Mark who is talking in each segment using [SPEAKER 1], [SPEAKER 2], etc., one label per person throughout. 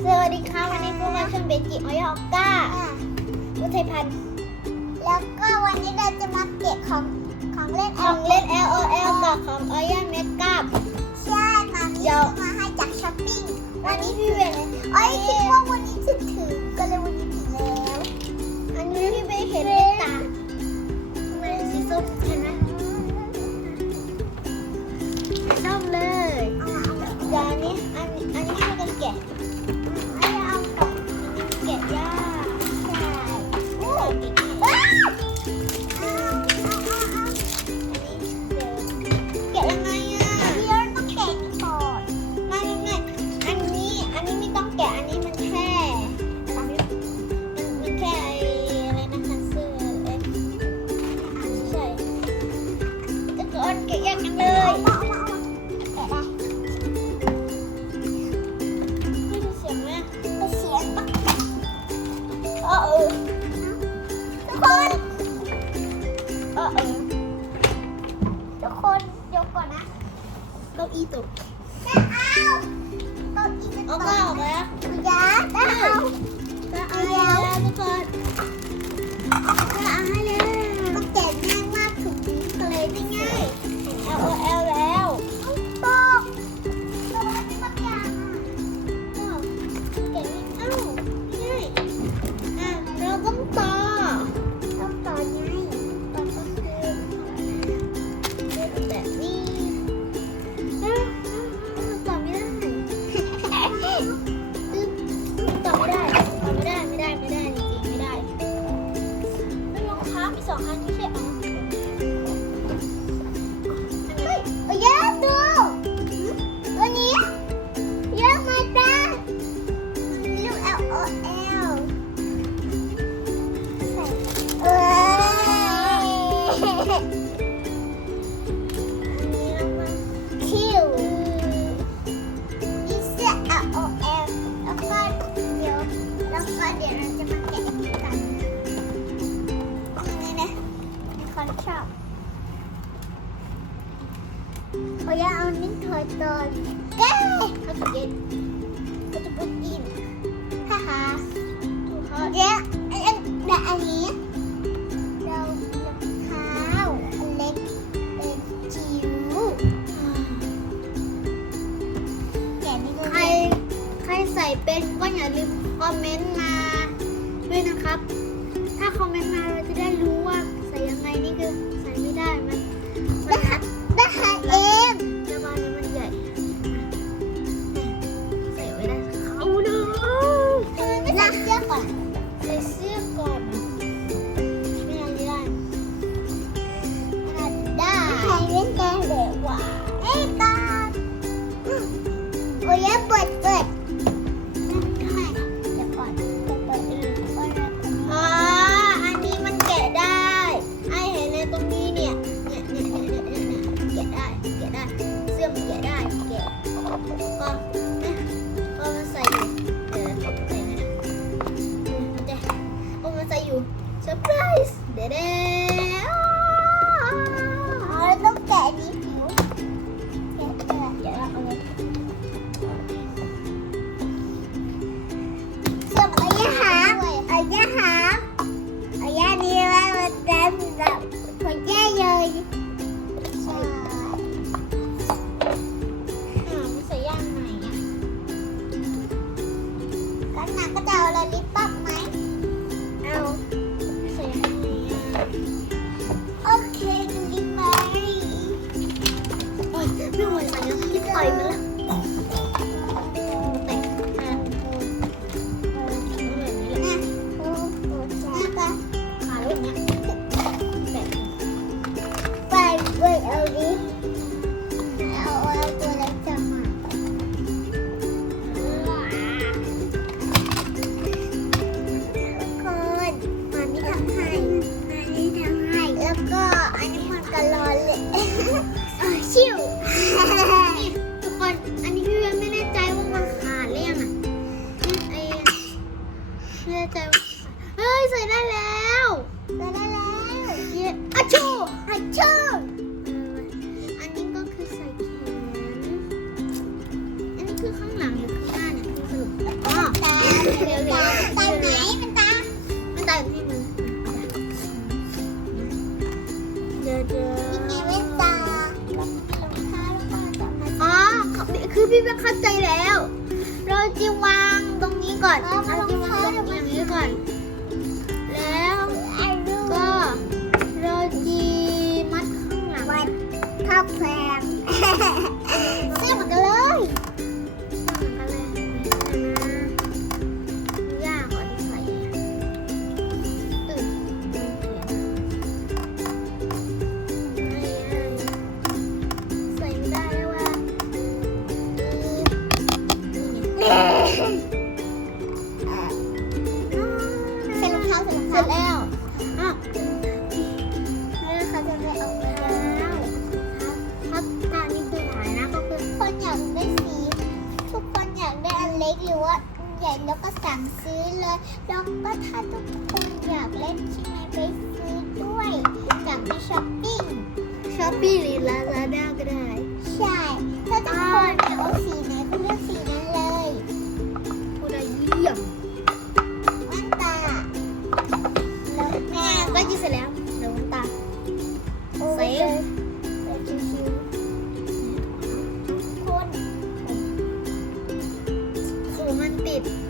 [SPEAKER 1] สวัสดีค่ะวันนี้พวกเราชมเบจิออยออก้าวุฒิพันธ์
[SPEAKER 2] แล้วก็วันนี้เราจะมาเก็บของของเล่น
[SPEAKER 1] ของเล่น L O L กับของออยอเมกา
[SPEAKER 2] ใช่มามีมาให้จากช้อปปิ้ง
[SPEAKER 1] วันนี้พี่เวน
[SPEAKER 2] อ้อยคิดว่าวันนี้จะถึงก็เลยวันนี้ถึงแล้ว
[SPEAKER 1] อันนี้พี่เบเห็นเมตตามันสีส้มใช่ไหม hotdog. Yay! Okay. моя подписка. time.
[SPEAKER 2] ใส่
[SPEAKER 1] ได้แล้วใส่ได้แล้ว
[SPEAKER 2] เยอะชูอะ
[SPEAKER 1] ชูอัน
[SPEAKER 2] นี้ก็
[SPEAKER 1] คือใส่แขน อันนี้คือข้าง
[SPEAKER 2] หลัง
[SPEAKER 1] หรือข้า
[SPEAKER 2] ง
[SPEAKER 1] หน้าเนี่ยสรุป
[SPEAKER 2] อ๋อตาตา
[SPEAKER 1] ไหน
[SPEAKER 2] เป็
[SPEAKER 1] นตาเป็
[SPEAKER 2] นตา
[SPEAKER 1] อยู่ที่มือเดี๋เดี๋ยว
[SPEAKER 2] ยังไเป็นตาอ๋
[SPEAKER 1] อคือพี่เป็นเข้าใจแล้ว เราจะวางตรงนี้ก่อนเราจะวางตรงนี้ก่อน ข้า
[SPEAKER 2] วแพงเสื้อเหมือนกันเลย
[SPEAKER 1] เหมือนกันเลยนะยากกว่ ก
[SPEAKER 2] หรือว่าใหญ่แล้วก็สั่งซื้อเลย แล้วก็ถ้าทุกคนอยากเล่นใช่ไหมไปซื้อด้วยจากไปช้อปปิ้ง
[SPEAKER 1] ช้อปปี้หรือลาซาด้าก็ได้
[SPEAKER 2] คื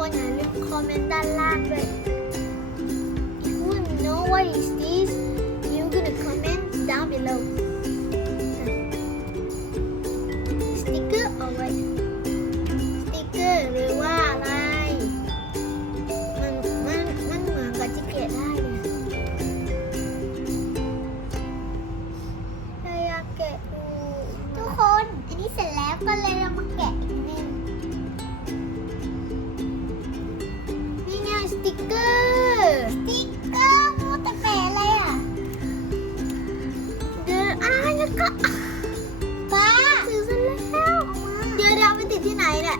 [SPEAKER 2] คน
[SPEAKER 1] อย่าลืม
[SPEAKER 2] คอ
[SPEAKER 1] มเมนต์ด้านล่างด้วย If you know what is this you gonna comment down below ก็
[SPEAKER 2] ป้า
[SPEAKER 1] ซื้อซะแล้วเดี๋ยวเดี๋ยวเอาไปติดที่ไหนเนี่ย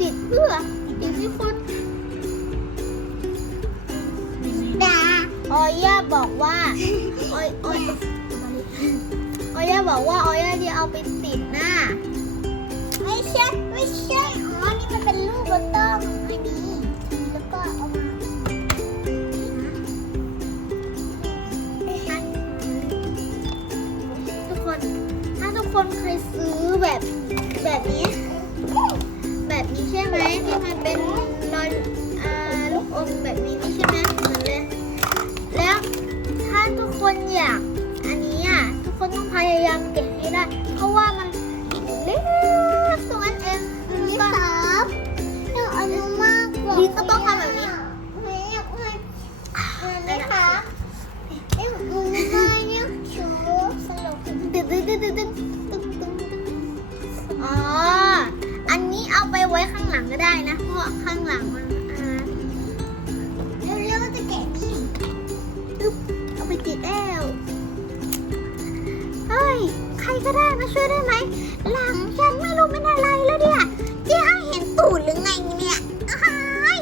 [SPEAKER 1] ติดเพื่อติดที่คน
[SPEAKER 2] ดา
[SPEAKER 1] ออย่าบอกว่าออยออยออย่าบอกว่าออย่าจะเอาไปติดหน้า
[SPEAKER 2] ไม่ใช่ไม่ใช่อ๋อนี่มันเป็นรูปบนโต๊ะอันนี้ทีแล้วก็เอา
[SPEAKER 1] คนเคยซื้อแบบแบบนี้ แบบนี้ใช่ไหมที่มันเป็นรอยอ่าลูกอมแบบนี้นี่ใช่ไหมเหมือนเลยแล้วถ้าทุกคนอยาก อันนี้อะทุกคนต้องพยายามเก็บให้ได้ ก็
[SPEAKER 2] ได้มาช่วยได้
[SPEAKER 1] ไหม หลังฉันไม่
[SPEAKER 2] รู้เป็น
[SPEAKER 1] อะไรแล้วเนี่ยเจ้าเห็นตูดหรือไง
[SPEAKER 2] เนี่ยอ้ย